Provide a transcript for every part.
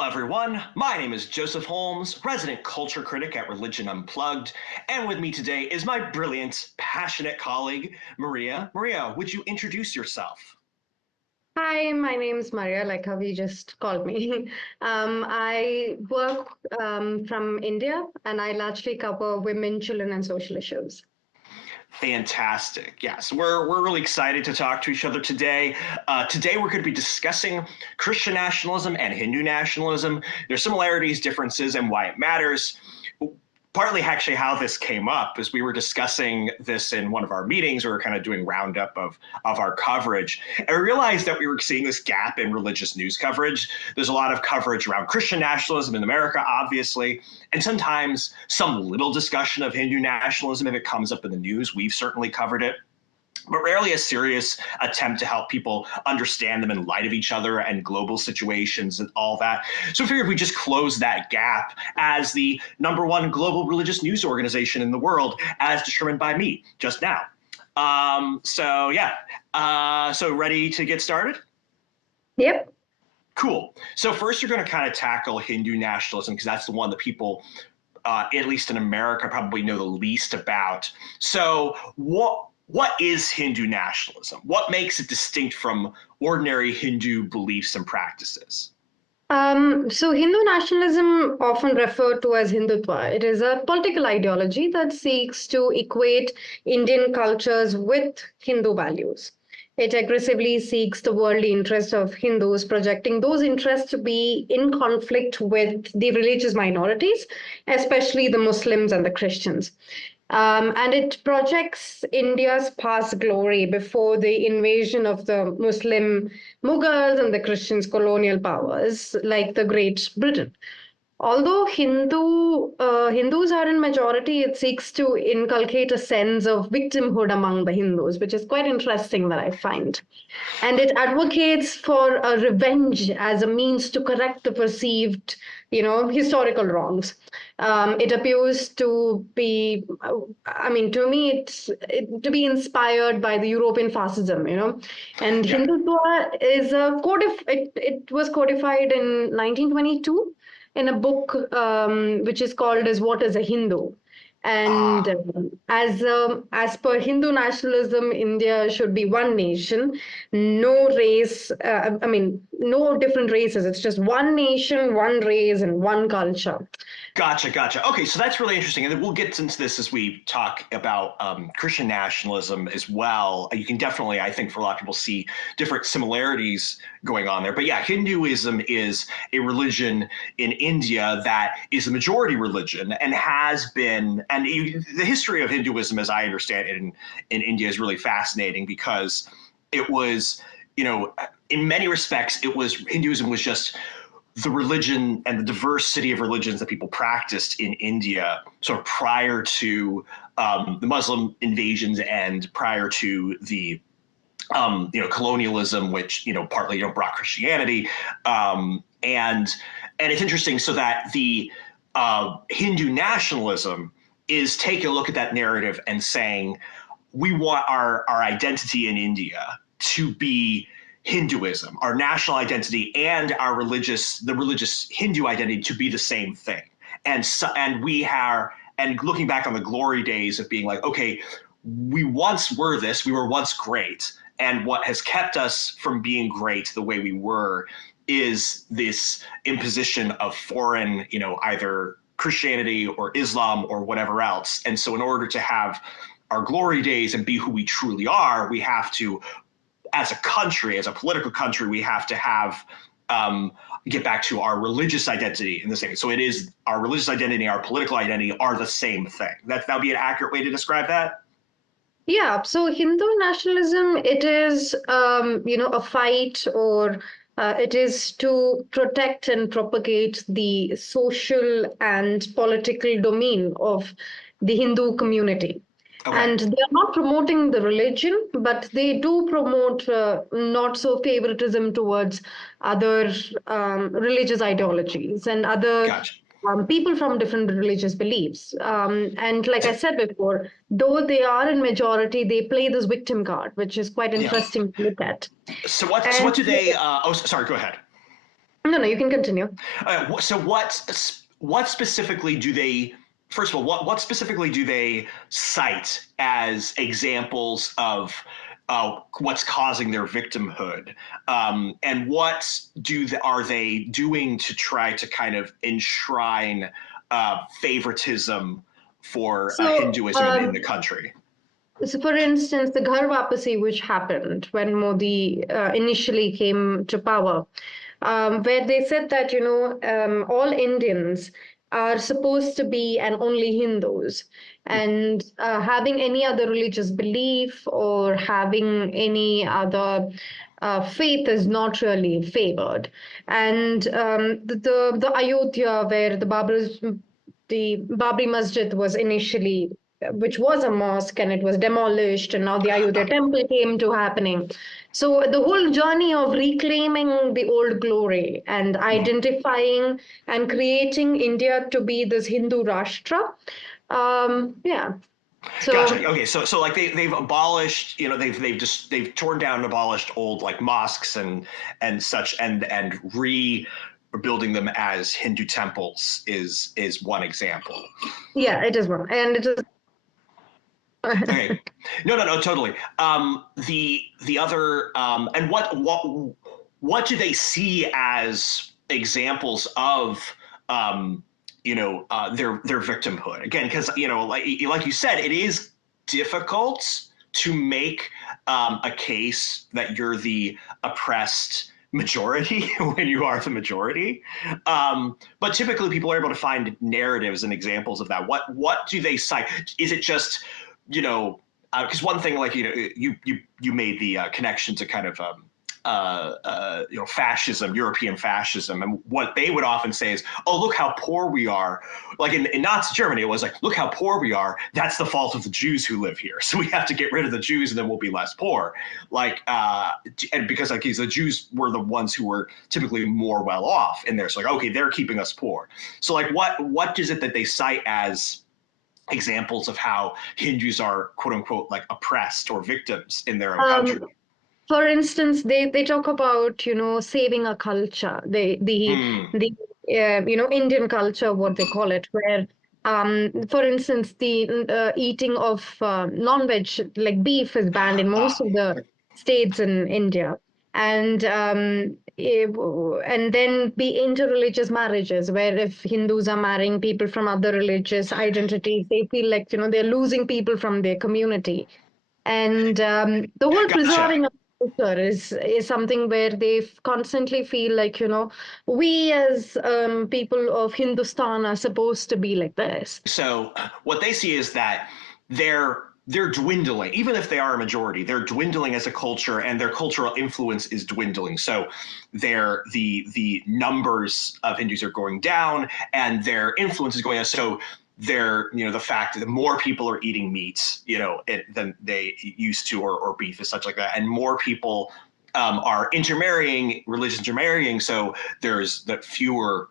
Hello, everyone. My name is Joseph Holmes, resident culture critic at Religion Unplugged, and with me today is my brilliant, passionate colleague, Mariya. Mariya, would you introduce yourself? Hi, my name's Mariya, like how you just called me. I work from India and I largely cover women, children, and social issues. Fantastic. Yes, we're really excited to talk to each other today. Today we're going to be discussing Christian nationalism and Hindu nationalism, their similarities, differences, and why it matters. Partly actually how this came up is we were discussing this in one of our meetings. We were kind of doing roundup of our coverage, and we realized that we were seeing this gap in religious news coverage. There's a lot of coverage around Christian nationalism in America, obviously, and sometimes some little discussion of Hindu nationalism if it comes up in the news. We've certainly covered it, but rarely a serious attempt to help people understand them in light of each other and global situations and all that. So I figured we just close that gap as the #1 global religious news organization in the world, as determined by me just now. So ready to get started? Yep. Cool. So first, you're going to kind of tackle Hindu nationalism because that's the one that people, at least in America, probably know the least about. So what is Hindu nationalism? What makes it distinct from ordinary Hindu beliefs and practices? So Hindu nationalism, often referred to as Hindutva, it is a political ideology that seeks to equate Indian cultures with Hindu values. It aggressively seeks the worldly interests of Hindus, projecting those interests to be in conflict with the religious minorities, especially the Muslims and the Christians. And it projects India's past glory before the invasion of the Muslim Mughals and the Christians' colonial powers, like the Great Britain. Although Hindus are in majority, it seeks to inculcate a sense of victimhood among the Hindus, which is quite interesting that I find. And it advocates for a revenge as a means to correct the perceived, historical wrongs. It appears to be, to me, to be inspired by the European fascism, And Yeah. Hindutva is it was codified in 1922 in a book which is called as What is a Hindu? And Ah, as per Hindu nationalism, India should be one nation, no race. No different races. It's just one nation, one race, and one culture. gotcha. Okay, so that's really interesting, and then we'll get into this as we talk about Christian nationalism as well. You can definitely, I think, for a lot of people, see different similarities going on there. But yeah, Hinduism is a religion in India that is a majority religion and has been, and the history of Hinduism, as I understand it, in India is really fascinating because it was, in many respects, Hinduism was just the religion and the diversity of religions that people practiced in India sort of prior to the Muslim invasions and prior to the colonialism, which partly brought Christianity, and it's interesting. So that the Hindu nationalism is taking a look at that narrative and saying we want our identity in India to be Hinduism, our national identity, and the religious Hindu identity to be the same thing. And we are, and looking back on the glory days of being like, okay, we once were this, we were once great, and what has kept us from being great the way we were is this imposition of foreign, either Christianity or Islam or whatever else. And so in order to have our glory days and be who we truly are, we have to, as a country, as a political country, we have to have get back to our religious identity in the same. So it is our religious identity, our political identity are the same thing. That would be an accurate way to describe that. Yeah, so Hindu nationalism, it is, a fight or it is to protect and propagate the social and political domain of the Hindu community. Okay. And they are not promoting the religion, but they do promote not so favoritism towards other religious ideologies and other Gotcha. people from different religious beliefs. And like So, I said before, though they are in majority, they play this victim card, which is quite yeah. interesting to look at. So what And do they? Oh, sorry. Go ahead. No, you can continue. So what specifically do they? First of all, what specifically do they cite as examples of what's causing their victimhood, and what are they doing to try to kind of enshrine favoritism for So, Hinduism in the country? So, for instance, the Ghar Wapasi, which happened when Modi initially came to power, where they said that, all Indians are supposed to be and only Hindus, and having any other religious belief or having any other faith is not really favored. And the Ayodhya, where the Babri Masjid was initially, which was a mosque, and it was demolished, and now the Ayodhya temple came to happening. So the whole journey of reclaiming the old glory and identifying and creating India to be this Hindu Rashtra. Yeah. Gotcha. So Okay, so like they've abolished, they've torn down and abolished old like mosques and such, and rebuilding them as Hindu temples is one example. yeah, it is one, and it is. Okay, no, totally. The other and what do they see as examples of their victimhood again? Because like you said, it is difficult to make a case that you're the oppressed majority when you are the majority. But typically, people are able to find narratives and examples of that. What do they cite? Is it just because one thing, like you made the connection to kind of fascism, European fascism, and what they would often say is, "Oh, look how poor we are." Like in Nazi Germany, it was like, "Look how poor we are. That's the fault of the Jews who live here. So we have to get rid of the Jews, and then we'll be less poor." Like, and because like the Jews were the ones who were typically more well off in there. So like, okay, they're keeping us poor. So like, what is it that they cite as examples of how Hindus are quote unquote like oppressed or victims in their own country? um, for instance, they talk about saving a culture, Mm. the Indian culture, what they call it, where for instance, the eating of non-veg like beef is banned in most of the states in India, and and then be interreligious marriages, where if Hindus are marrying people from other religious identities, they feel like they're losing people from their community. And the whole Gotcha. preserving of culture is something where they constantly feel like we as people of Hindustan are supposed to be like this. So what they see is that they're dwindling, even if they are a majority, they're dwindling as a culture, and their cultural influence is dwindling. So the numbers of Hindus are going down, and their influence is going up. So the fact that more people are eating meat, than they used to, or beef and such like that, and more people are intermarrying, religions are marrying, so there's that fewer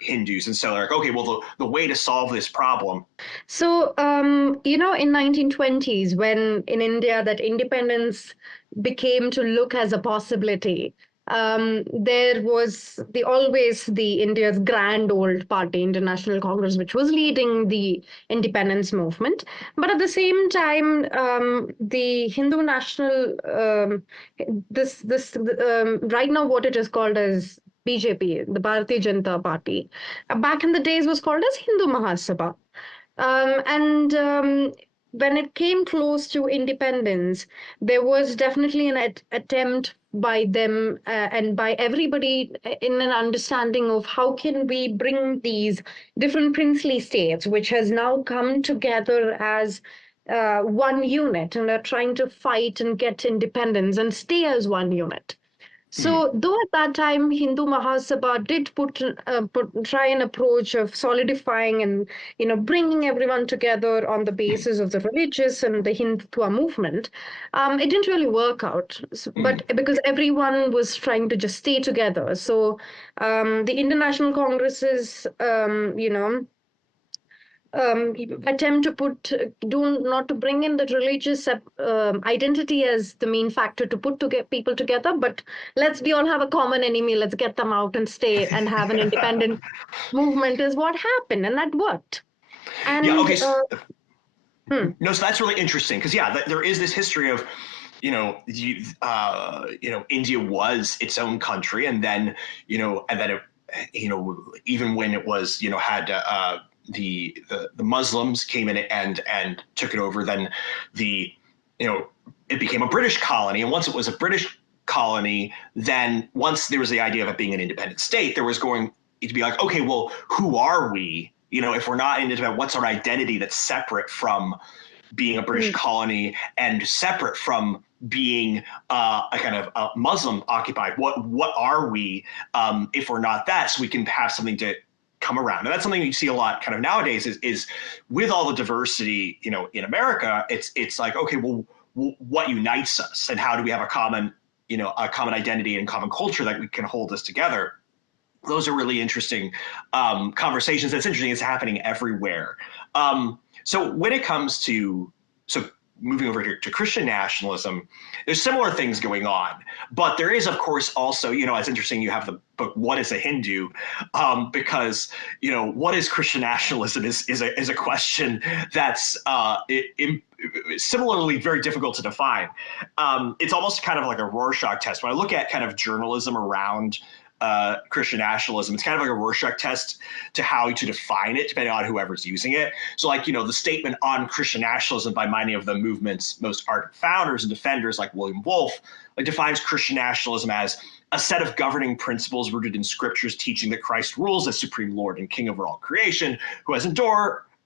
Hindus, and so they're like, okay, well, the way to solve this problem. So, in 1920s, when in India that independence became to look as a possibility, there was always the India's grand old party, International Congress, which was leading the independence movement. But at the same time, the Hindu National, this right now what it is called as BJP, the Bharatiya Janata Party, back in the days was called as Hindu Mahasabha. And when it came close to independence, there was definitely an attempt by them and by everybody in an understanding of how can we bring these different princely states, which has now come together as one unit and are trying to fight and get independence and stay as one unit. Mm. So, though at that time Hindu Mahasabha did try an approach of solidifying and bringing everyone together on the basis of the religious and the Hindutva movement, it didn't really work out. Mm. But because everyone was trying to just stay together, so the international congresses, attempt to do not to bring in the religious identity as the main factor to put people together, but we all have a common enemy. Let's get them out and stay and have an independent movement is what happened, and that worked. Yeah. And Okay. hmm. No, so that's really interesting because there is this history of, India was its own country, and then it, even when it was, had the Muslims came in and took it over, then the it became a British colony, and once it was a British colony, then once there was the idea of it being an independent state, there was going to be like, okay, well, who are we? If we're not independent, what's our identity that's separate from being a British colony and separate from being a kind of Muslim occupied? What are we if we're not that? So we can have something to come around. And that's something you see a lot kind of nowadays is with all the diversity, in America, it's like, okay, well, what unites us, and how do we have a common identity and common culture that we can hold us together? Those are really interesting conversations. That's interesting. It's happening everywhere. So when it comes to moving over here to Christian nationalism, there's similar things going on, but there is, of course, also, it's interesting. You have the book "What is a Hindu," because what is Christian nationalism is a question that's similarly very difficult to define. It's almost kind of like a Rorschach test. When I look at kind of journalism around Christian nationalism, it's kind of like a Rorschach test to how to define it, depending on whoever's using it. So, like, the statement on Christian nationalism by many of the movement's most ardent founders and defenders, like William Wolfe, like defines Christian nationalism as a set of governing principles rooted in scriptures teaching that Christ rules as supreme Lord and King over all creation, who has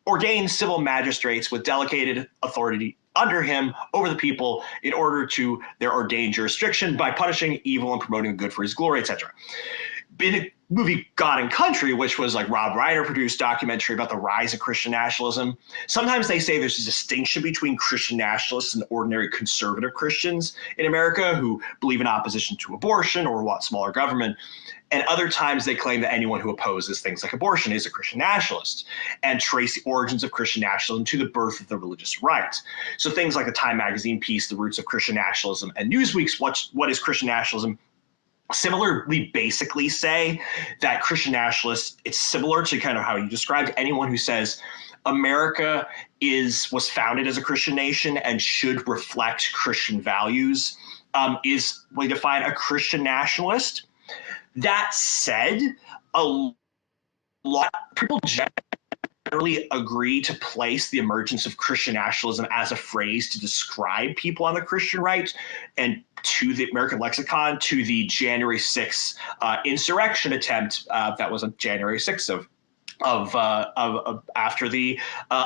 ordained civil magistrates with delegated authority under him over the people in order to their ordained jurisdiction by punishing evil and promoting good for his glory, etc. In a movie God and Country, which was like Rob Reiner produced documentary about the rise of Christian nationalism, sometimes they say there's a distinction between Christian nationalists and ordinary conservative Christians in America who believe in opposition to abortion or want smaller government. And other times they claim that anyone who opposes things like abortion is a Christian nationalist, and trace the origins of Christian nationalism to the birth of the religious right. So things like the Time magazine piece, The Roots of Christian Nationalism, and Newsweek's What is Christian Nationalism, similarly basically say that Christian nationalists, it's similar to kind of how you described anyone who says America was founded as a Christian nation and should reflect Christian values, is we define a Christian nationalist. That said, a lot of people generally agree to place the emergence of Christian nationalism as a phrase to describe people on the Christian right, and to the American lexicon, to the January 6th insurrection attempt that was on January 6th of after the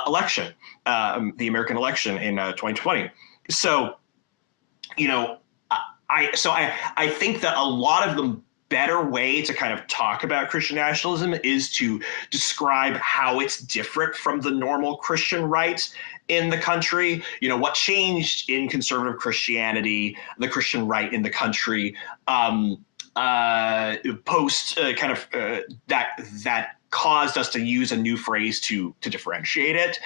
election, the American election in 2020. So, I think that a lot of the better way to kind of talk about Christian nationalism is to describe how it's different from the normal Christian right in the country. What changed in conservative Christianity, the Christian right in the country, post that caused us to use a new phrase to differentiate it.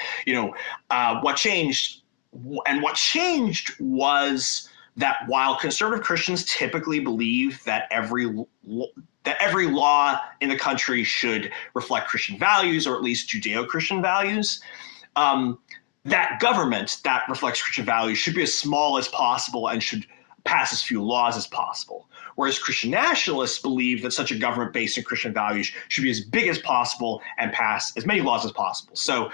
What changed was that while conservative Christians typically believe that every law in the country should reflect Christian values, or at least Judeo-Christian values, that government that reflects Christian values should be as small as possible and should pass as few laws as possible. Whereas Christian nationalists believe that such a government based on Christian values should be as big as possible and pass as many laws as possible. So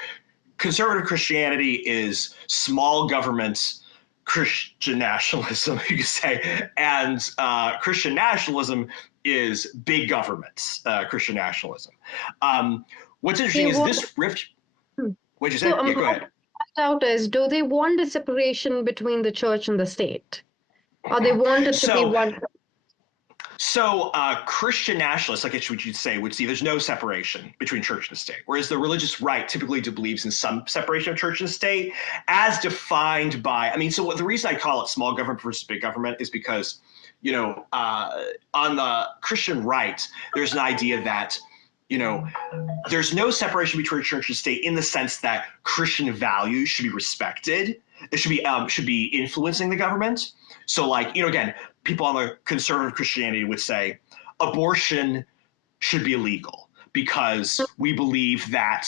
conservative Christianity is small government Christian nationalism, you could say, and Christian nationalism is big governments, Christian nationalism. What's interesting is this rift. What'd you say? Yeah, go ahead. Out is, do they want a separation between the church and the state, or they want it to be one? So Christian nationalists, like what you'd say, would see there's no separation between church and state, whereas the religious right typically believes in some separation of church and state, as defined by, so the reason I call it small government versus big government is because, on the Christian right, there's an idea that there's no separation between church and state in the sense that Christian values should be respected. It should be influencing the government. So, like, again, people on the conservative Christianity would say abortion should be illegal because we believe that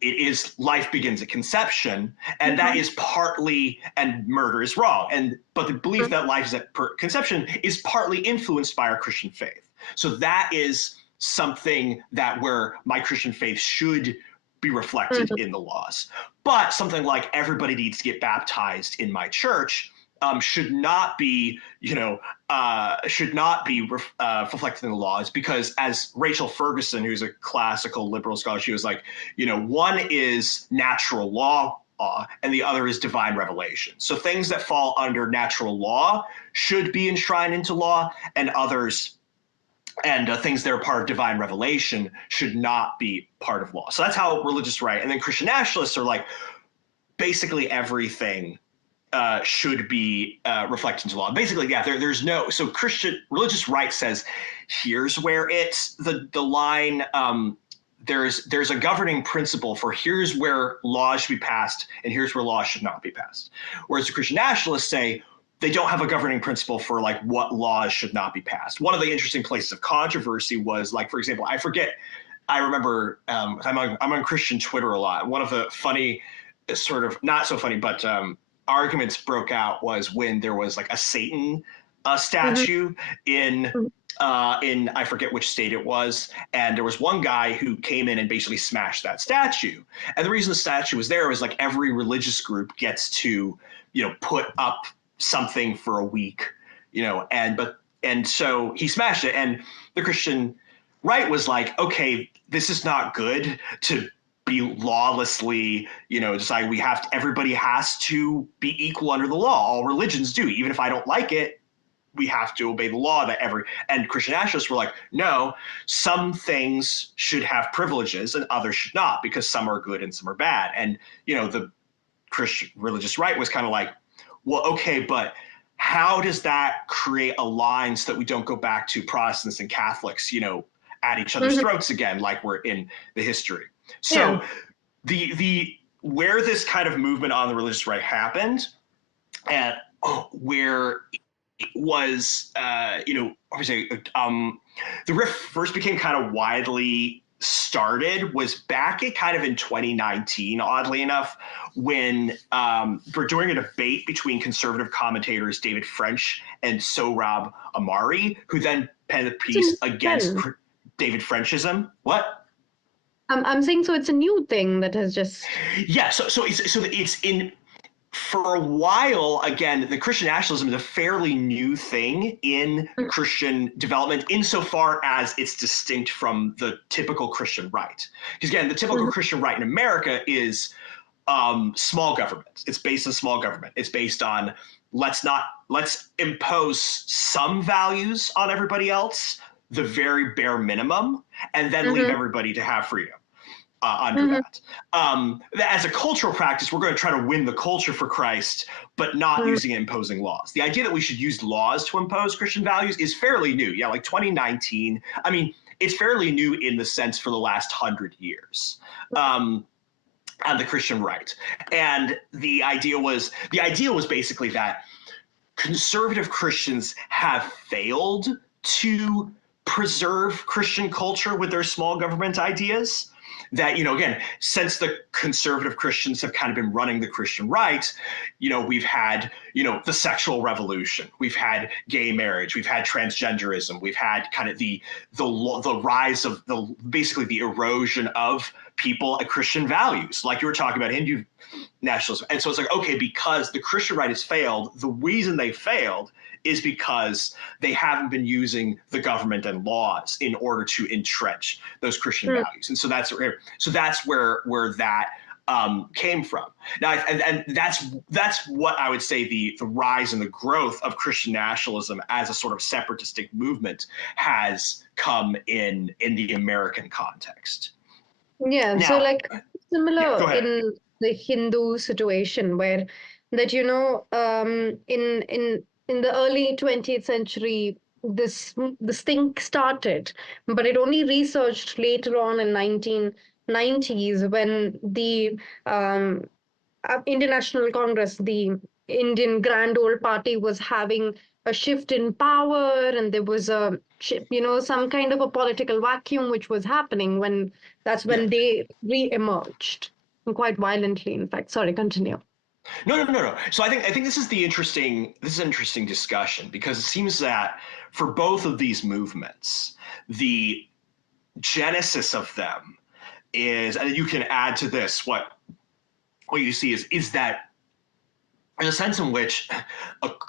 it is life begins at conception, and that is partly, and murder is wrong, but the belief that life is at conception is partly influenced by our Christian faith. So that is something that where my Christian faith should be reflected in the laws. But something like everybody needs to get baptized in my church should not be, reflected in the laws, because as Rachel Ferguson, who's a classical liberal scholar, she was like, one is natural law and the other is divine revelation. So things that fall under natural law should be enshrined into law, and others and things that are part of divine revelation should not be part of law. So that's how religious right. And then Christian nationalists are like, basically everything should be reflected into law. Basically, yeah, there's no, so Christian religious right says, here's where it's the line, there's a governing principle for here's where laws should be passed and here's where laws should not be passed. Whereas the Christian nationalists say, they don't have a governing principle for like what laws should not be passed. One of the interesting places of controversy was, like, for example, I remember I'm on Christian Twitter a lot. One of the funny, sort of not so funny, but arguments broke out was when there was like a Satan statue in I forget which state it was, and there was one guy who came in and basically smashed that statue. And the reason the statue was there was like every religious group gets to put up something for a week, and so he smashed it, and the Christian right was like, okay, this is not good to be lawlessly, decide everybody has to be equal under the law. All religions do, even if I don't like it, we have to obey the law and Christian nationalists were like, no, some things should have privileges and others should not, because some are good and some are bad. And, the Christian religious right was kind of like, well, okay, but how does that create a line so that we don't go back to Protestants and Catholics, at each other's throats again, like we're in the history? So the where this kind of movement on the religious right happened, and where it was, obviously, the rift first became kind of widely started was back in 2019, oddly enough, when we're doing a debate between conservative commentators David French and Sohrab Ahmari, who then penned a piece against David Frenchism. What? I'm saying, so it's a new thing that has just... Yeah, so it's in... For a while, again, the Christian nationalism is a fairly new thing in Christian development insofar as it's distinct from the typical Christian right. Because again, the typical Christian right in America is small government. It's based on small government. It's based on let's impose some values on everybody else, the very bare minimum, and then leave everybody to have freedom. Under that. As a cultural practice, we're going to try to win the culture for Christ, but not using it imposing laws. The idea that we should use laws to impose Christian values is fairly new. Yeah, like 2019. I mean, it's fairly new in the sense for the last 100 years. On the Christian right. And the idea was basically that conservative Christians have failed to preserve Christian culture with their small government ideas. That, again, since the conservative Christians have kind of been running the Christian right, we've had, the sexual revolution, we've had gay marriage, we've had transgenderism, we've had kind of the rise of basically the erosion of people and Christian values, like you were talking about Hindu nationalism. And so it's like, okay, because the Christian right has failed, the reason they failed is because they haven't been using the government and laws in order to entrench those Christian values. And so that's where that came from. Now, and that's what I would say the rise and the growth of Christian nationalism as a sort of separate, distinct movement has come in the American context. Yeah, now, so like similar in the Hindu situation, where that in the early 20th century, this thing started, but it only researched later on in 1990s when the um, Indian National Congress, the Indian Grand Old Party, was having a shift in power, and there was some kind of a political vacuum which was happening when that's Yeah. when they re-emerged quite violently. In fact, sorry, continue. No. So I think this is an interesting discussion because it seems that for both of these movements, the genesis of them is, and you can add to this what you see is that in a sense in which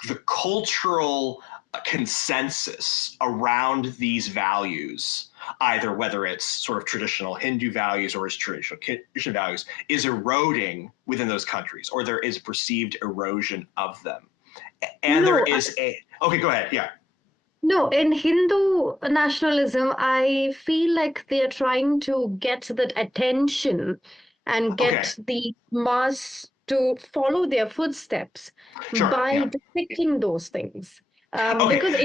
the cultural consensus around these values, either whether it's sort of traditional Hindu values or as traditional Christian values, is eroding within those countries, or there is perceived erosion of them. And there No, is a, okay, go ahead. Yeah. No, in Hindu nationalism, I feel like they're trying to get that attention and Okay. get the mass to follow their footsteps Sure. by Yeah. depicting those things. Okay. Because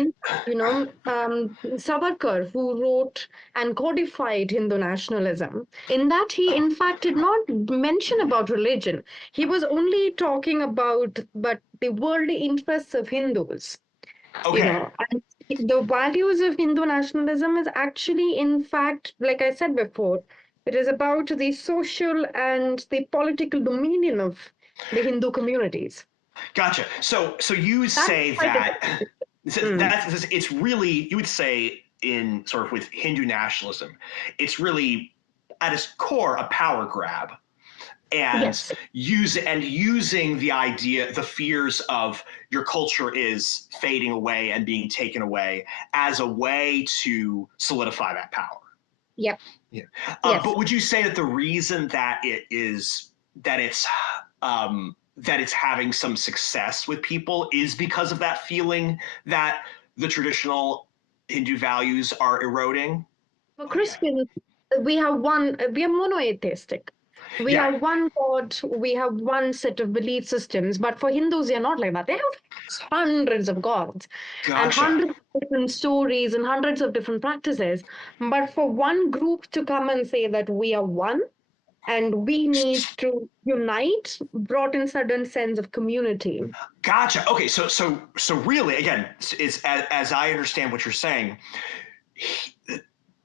Savarkar, who wrote and codified Hindu nationalism, in that he in fact did not mention about religion. He was only talking about but the worldly interests of Hindus, Okay. and the values of Hindu nationalism is actually, in fact, like I said before, it is about the social and the political dominion of the Hindu communities. Gotcha. So you would That's say quite a that mm. that's it's really, you would say, in sort of with Hindu nationalism, it's really at its core a power grab, and Yes. using the idea, the fears of your culture is fading away and being taken away as a way to solidify that power. Yep. Yeah. Yes. But would you say that the reason that that it's that it's having some success with people is because of that feeling that the traditional Hindu values are eroding? For Christians, we are monotheistic. We Yeah. have one God, we have one set of belief systems. But for Hindus, they're not like that. They have hundreds of gods and Gotcha. hundreds of different stories and hundreds of different practices. But for one group to come and say that we are one and we need to unite, brought in certain sense of community. Gotcha. Okay. So really, again, is as I understand what you're saying,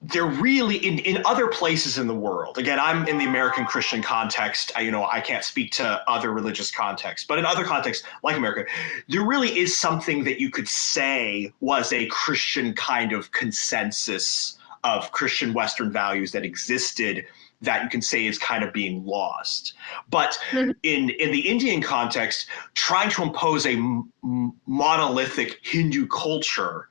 they're really in other places in the world. Again, I'm in the American Christian context. I can't speak to other religious contexts, but in other contexts like America, there really is something that you could say was a Christian kind of consensus of Christian Western values that existed, that you can say is kind of being lost. But Mhm. in the Indian context, trying to impose a monolithic Hindu culture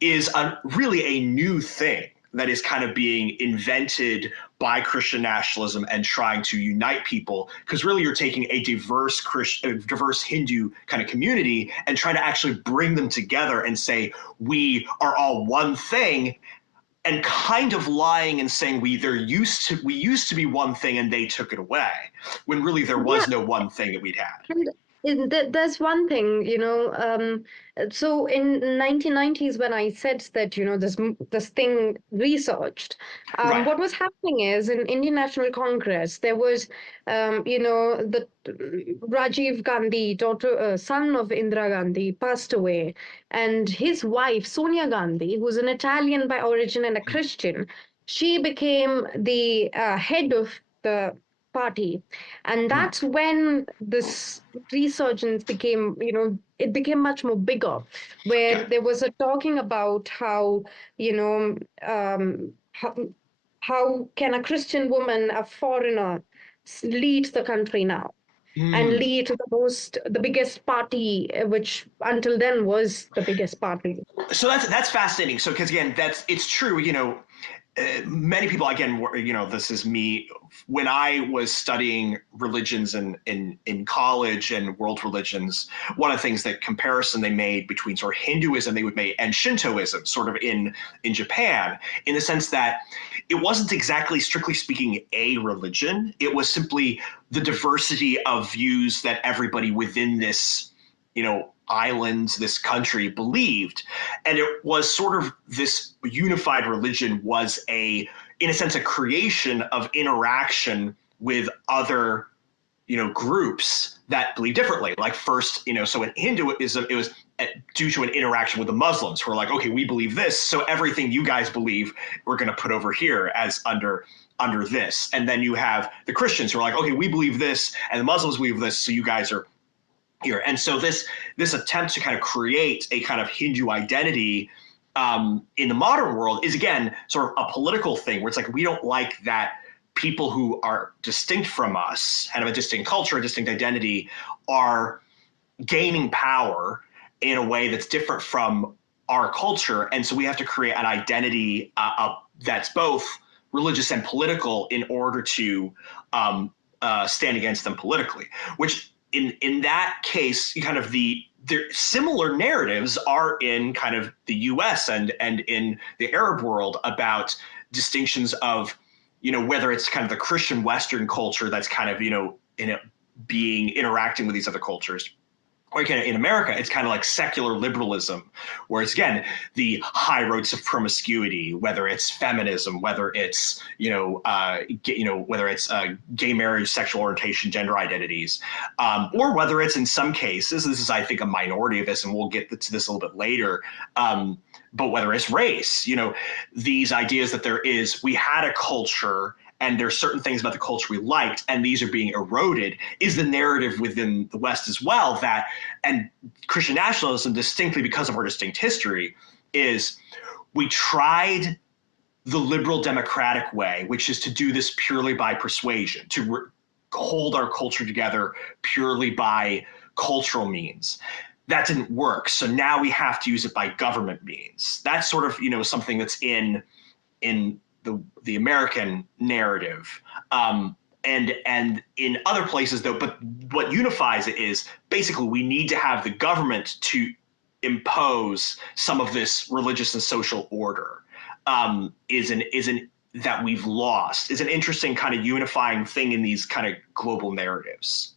is really a new thing that is kind of being invented by Christian nationalism and trying to unite people, because really you're taking a diverse Hindu kind of community and trying to actually bring them together and say we are all one thing, and kind of lying and saying we used to be one thing and they took it away, when really there Yeah. was no one thing that we'd had. And there's one thing, so in 1990s when I said that, this thing researched, Right. what was happening is in Indian National Congress, there was, the Rajiv Gandhi, son of Indira Gandhi, passed away. And his wife, Sonia Gandhi, who's an Italian by origin and a Christian, she became the head of the party, and Mm. that's when this resurgence became, it became much more bigger, Yeah. where there was a talking about how, you know um, how, how can a Christian woman, a foreigner, lead the country now and Mm. lead the biggest party, which until then was the biggest party. So that's fascinating. So because again, it's true. Many people, again, this is me, when I was studying religions in college and world religions, one of the things that comparison they made between sort of Hinduism they would make and Shintoism sort of in Japan, in the sense that it wasn't exactly, strictly speaking, a religion. It was simply the diversity of views that everybody within this islands, this country believed. And it was sort of this unified religion was in a sense, a creation of interaction with other, groups that believe differently. Like first, so in Hinduism, it was due to an interaction with the Muslims who are like, okay, we believe this, so everything you guys believe, we're going to put over here as under this. And then you have the Christians who are like, okay, we believe this, and the Muslims believe this, so you guys are here. And so this attempt to kind of create a kind of Hindu identity in the modern world is again sort of a political thing where it's like we don't like that people who are distinct from us, have a distinct culture, a distinct identity, are gaining power in a way that's different from our culture. And so we have to create an identity that's both religious and political in order to stand against them politically, which in that case, kind of the similar narratives are in kind of the US and in the Arab world about distinctions of, whether it's kind of the Christian Western culture that's kind of, interacting with these other cultures. Or in America, it's kind of like secular liberalism, where it's again the high roads of promiscuity, whether it's feminism, whether it's whether it's gay marriage, sexual orientation, gender identities, or whether it's in some cases, this is I think a minority of this, and we'll get to this a little bit later. But whether it's race, these ideas that we had a culture and there's certain things about the culture we liked, and these are being eroded, is the narrative within the West as well. And Christian nationalism, distinctly because of our distinct history, is we tried the liberal democratic way, which is to do this purely by persuasion, to hold our culture together purely by cultural means. That didn't work. So now we have to use it by government means. That's sort of, something that's in the American narrative. And in other places though, but what unifies it is basically we need to have the government to impose some of this religious and social order, that we've lost, is an interesting kind of unifying thing in these kind of global narratives.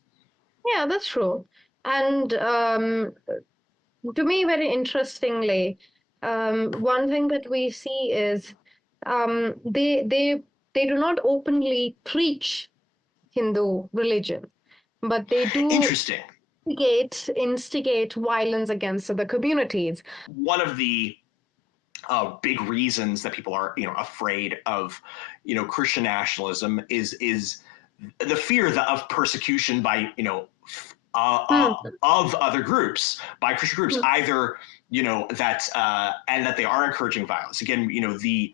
Yeah, that's true. And to me, very interestingly, one thing that we see is they do not openly preach Hindu religion, but they do Interesting. instigate violence against other communities. One of the big reasons that people are, afraid of, Christian nationalism is the fear of persecution by, of other groups, by Christian groups, either, that and that they are encouraging violence. Again, the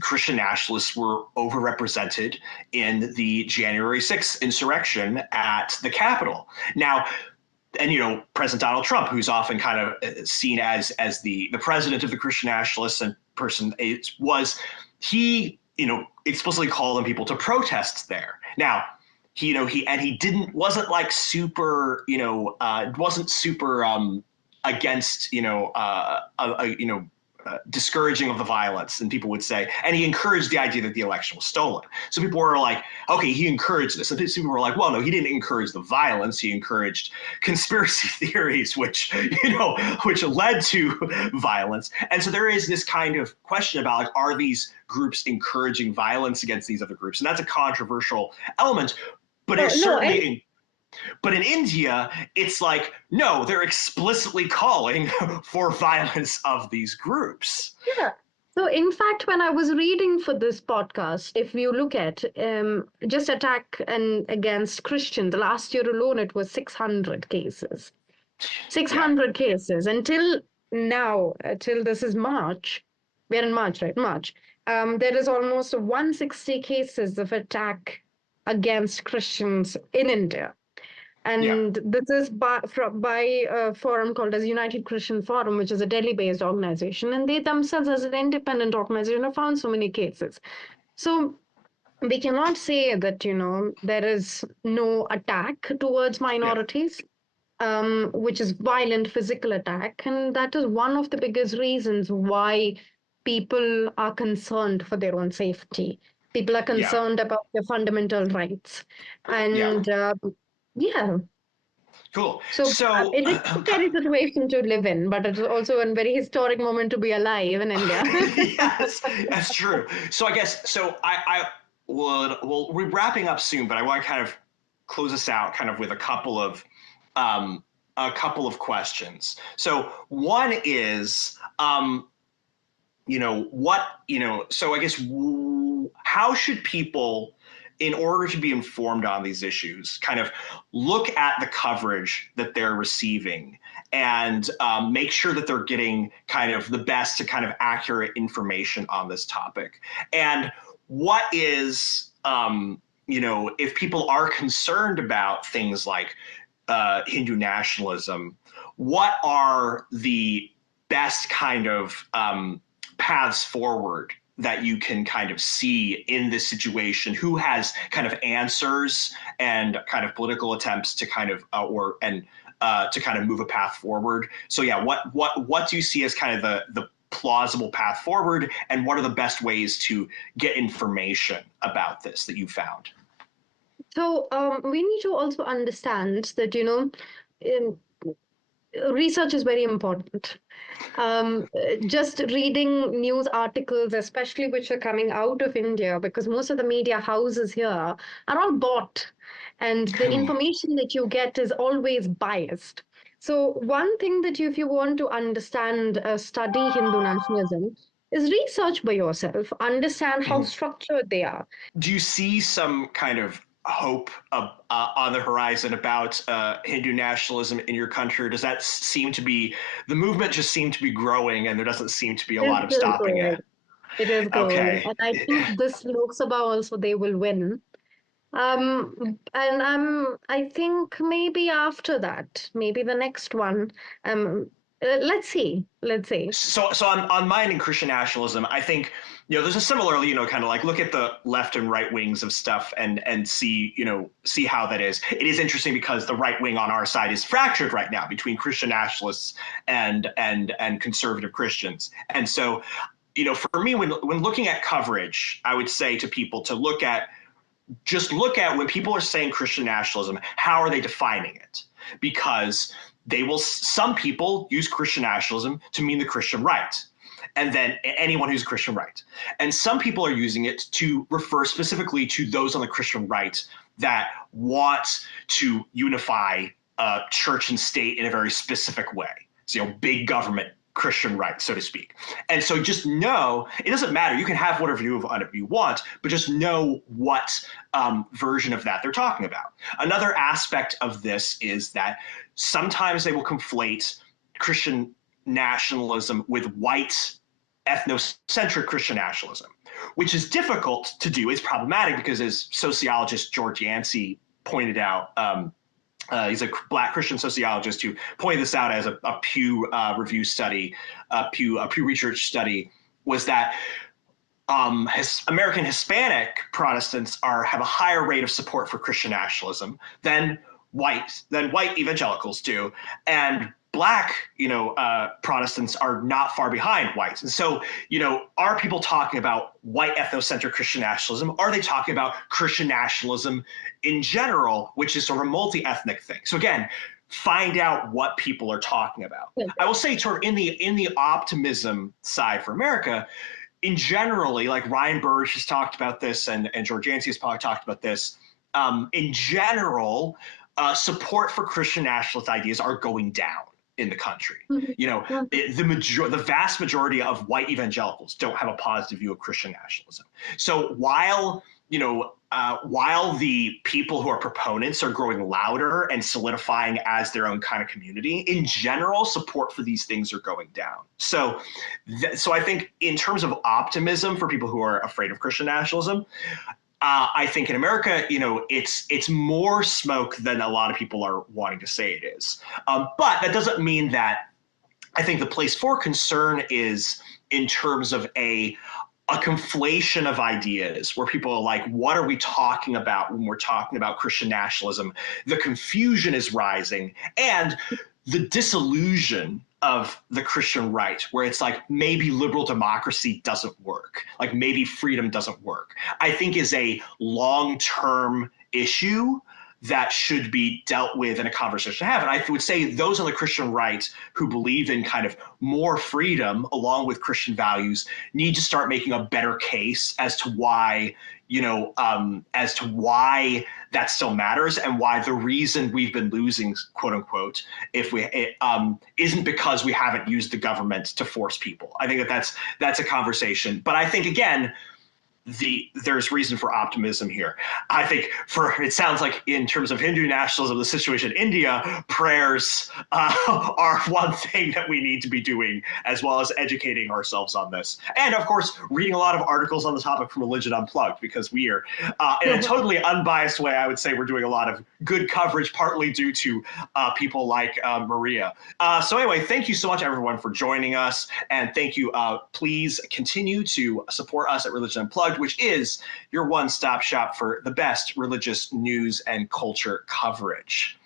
Christian nationalists were overrepresented in the January 6th insurrection at the Capitol. Now, and President Donald Trump, who's often kind of seen as the president of the Christian nationalists and person, he explicitly called on people to protest there. Now, he wasn't like super wasn't super against discouraging of the violence, and people would say, and he encouraged the idea that the election was stolen. So people were like, okay, he encouraged this. And people were like, well, no, he didn't encourage the violence. He encouraged conspiracy theories, which led to violence. And so there is this kind of question about, like, are these groups encouraging violence against these other groups? And that's a controversial element, but it's certainly... But in India, it's like, no, they're explicitly calling for violence of these groups. Yeah. So, in fact, when I was reading for this podcast, if you look at just attack against Christians, last year alone, it was 600 cases. 600 cases. Until now, till this is March, we're in March, right? March. There is almost 160 cases of attack against Christians in India. And this is by a forum called as United Christian Forum, which is a Delhi-based organization. And they themselves, as an independent organization, have found so many cases. So we cannot say that, there is no attack towards minorities, which is violent physical attack. And that is one of the biggest reasons why people are concerned for their own safety. People are concerned about their fundamental rights. And yeah. Cool. So So, it is a scary situation to live in, but it's also a very historic moment to be alive in India. yes, that's true. So I guess so. I would well we're wrapping up soon, but I want to kind of close this out kind of with um, a couple of questions. So one is what so I guess how should people, in order to be informed on these issues, kind of look at the coverage that they're receiving and make sure that they're getting kind of the best to kind of accurate information on this topic? And what is if people are concerned about things like Hindu nationalism, what are the best kind of paths forward that you can kind of see in this situation? Who has kind of answers and kind of political attempts to kind of to kind of move a path forward? So yeah, what do you see as kind of the plausible path forward, and what are the best ways to get information about this that you found? So we need to also understand that, um, research is very important. Just reading news articles, especially which are coming out of India, because most of the media houses here are all bought, and the Hmm. information that you get is always biased. So, one thing that if you want to understand, study Hindu nationalism, is research by yourself, understand how Hmm. structured they are. Do you see some kind of hope on the horizon about Hindu nationalism in your country? Or does that seem to be the movement just seem to be growing, and there doesn't seem to be a It is lot of still stopping it? growing. It is growing, Okay. and I think this Lok Sabha also they will win. And I think maybe after that, maybe the next one. Let's see. Let's see. So on mine and Christian nationalism, I think there's a similar kind of like look at the left and right wings of stuff and see see how that is. It is interesting because the right wing on our side is fractured right now between Christian nationalists and conservative Christians, and so for me when looking at coverage, I would say to people to look at when people are saying Christian nationalism, how are they defining it? Because some people use Christian nationalism to mean the Christian right, and then anyone who's a Christian right. And some people are using it to refer specifically to those on the Christian right that want to unify church and state in a very specific way. So, big government Christian right, so to speak. And so just know it doesn't matter. You can have whatever view on it you want, but just know what version of that they're talking about. Another aspect of this is that sometimes they will conflate Christian nationalism with white ethnocentric Christian nationalism, which is difficult to do. It's problematic because, as sociologist George Yancey pointed out, he's a Black Christian sociologist who pointed this out as a Pew review study, a Pew Research study, was that American Hispanic Protestants have a higher rate of support for Christian nationalism than white evangelicals do, and Black Protestants are not far behind whites. And so are people talking about white ethnocentric Christian nationalism? Are they talking about Christian nationalism in general, which is sort of a multi-ethnic thing? So again, find out what people are talking about. I will say, sort of in the optimism side for America, in generally, like Ryan Burge has talked about this, and George Yancey has probably talked about this. In general, support for Christian nationalist ideas are going down in the country. Mhm. The vast majority of white evangelicals don't have a positive view of Christian nationalism. So while the people who are proponents are growing louder and solidifying as their own kind of community, in general, support for these things are going down. So I think in terms of optimism for people who are afraid of Christian nationalism, I think in America, it's more smoke than a lot of people are wanting to say it is. But that doesn't mean that I think the place for concern is in terms of a conflation of ideas where people are like, what are we talking about when we're talking about Christian nationalism? The confusion is rising, and the disillusion of the Christian right, where it's like maybe liberal democracy doesn't work, like maybe freedom doesn't work, I think is a long-term issue that should be dealt with in a conversation to have. And I would say those on the Christian right who believe in kind of more freedom along with Christian values need to start making a better case as to why, as to why that still matters and why the reason we've been losing, quote unquote, isn't because we haven't used the government to force people. I think that's a conversation. But I think, again, there's reason for optimism here. I think it sounds like in terms of Hindu nationalism, the situation in India, prayers are one thing that we need to be doing, as well as educating ourselves on this. And of course, reading a lot of articles on the topic from Religion Unplugged, because we are, in a totally unbiased way, I would say we're doing a lot of good coverage, partly due to people like Mariya. So anyway, thank you so much, everyone, for joining us. And thank you. Please continue to support us at Religion Unplugged, which is your one-stop shop for the best religious news and culture coverage.